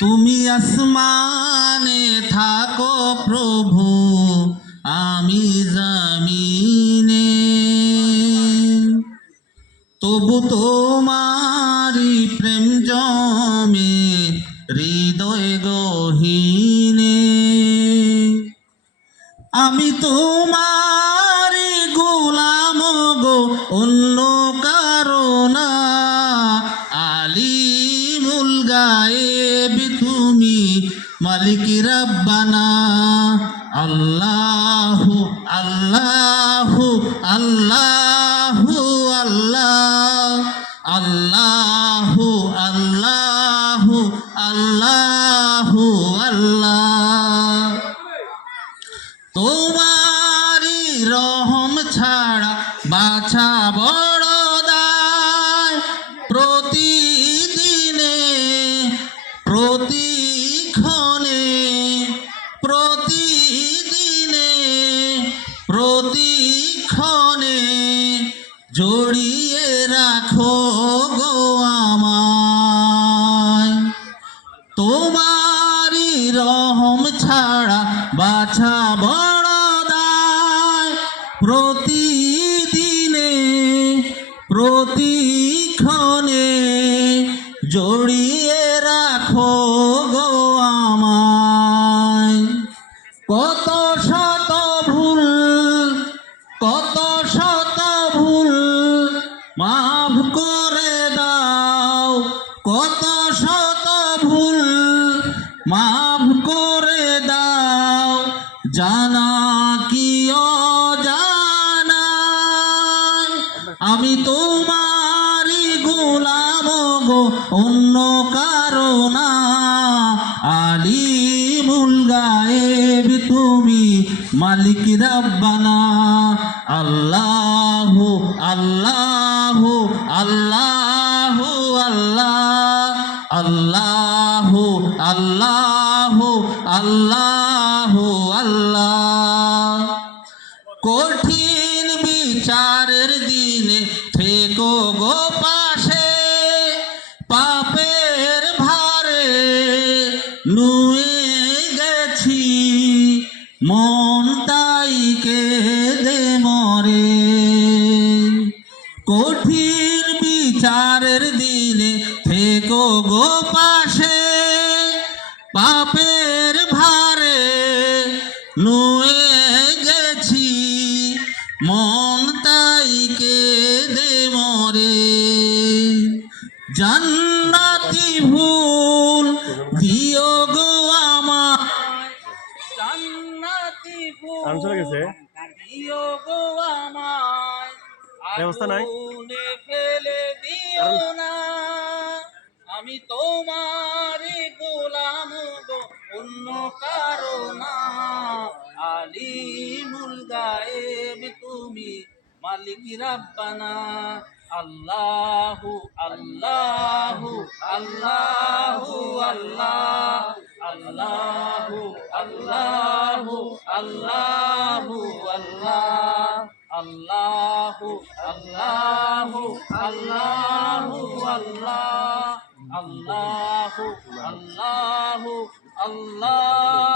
তুমি আসমানে থাকো প্রভু, আমি জমিনে, তবু তোমারি প্রেম জমে হৃদয় গহীনে। আমি তোমারি গোলাম গো, অন্য কারো না। আলিমুল গায়েব তুমি, মালিক রব্বানা। আল্লাহু আল্লাহু আল্লাহু আল্লাহ, আল্লাহু আল্লাহু আল্লাহু আল্লাহ। তোমারি রহম ছাড়া বাছা বড় দায়, প্রতিদিনে প্রতিক্ষণে, প্রতিদিনে প্রতিক্ষণে জড়িয়ে রাখো গো আমায়। তোমারি রহম ছাড়া বাছা বড় দায়, প্রতিদিনে প্রতিক্ষণে জড়িয়ে রাখো গো আমায়। কত শত ভুল, কত শত ভুল মাফ করে দাও, কত শত ভুল মাফ করে দাও, জানা কি অজানা। আমি তোমারি গোলাম গো, অন্য কারো না। আলিমুল গায়েব তুমি, মালিক রব্বানা। আল্লাহু আল্লাহু আল্লাহু আল্লাহ, আল্লাহু আল্লাহু আল্লাহু আল্লাহ। কঠিন বিচারের দিনে থেকো গো পাশে, পাপের ভারে নুয়ে গেছি, মন তাই কেঁদে মরে। কঠিন বিচারের দিনে থেকো গো পাশে, পাপের ভারে নুয়ে গেছি, মন তাই কেঁদে মরে। জান্নাতি ফুল দিও গো আমায়, জান্নাতি ফুল দিও গো আমায়, আগুনে ফেলে দিও না। আমি তোমারি গোলাম গো, অন্য কারো না। আলিমুল গায়েব তুমি, মালিক রব্বানা। আল্লাহু আল্লাহু আল্লাহু আল্লাহ, আল্লাহু আল্লাহু আল্লাহু আল্লাহ, আল্লাহু আল্লাহু আল্লাহু আল্লাহ, আল্লাহু আল্লাহু আল্লাহ।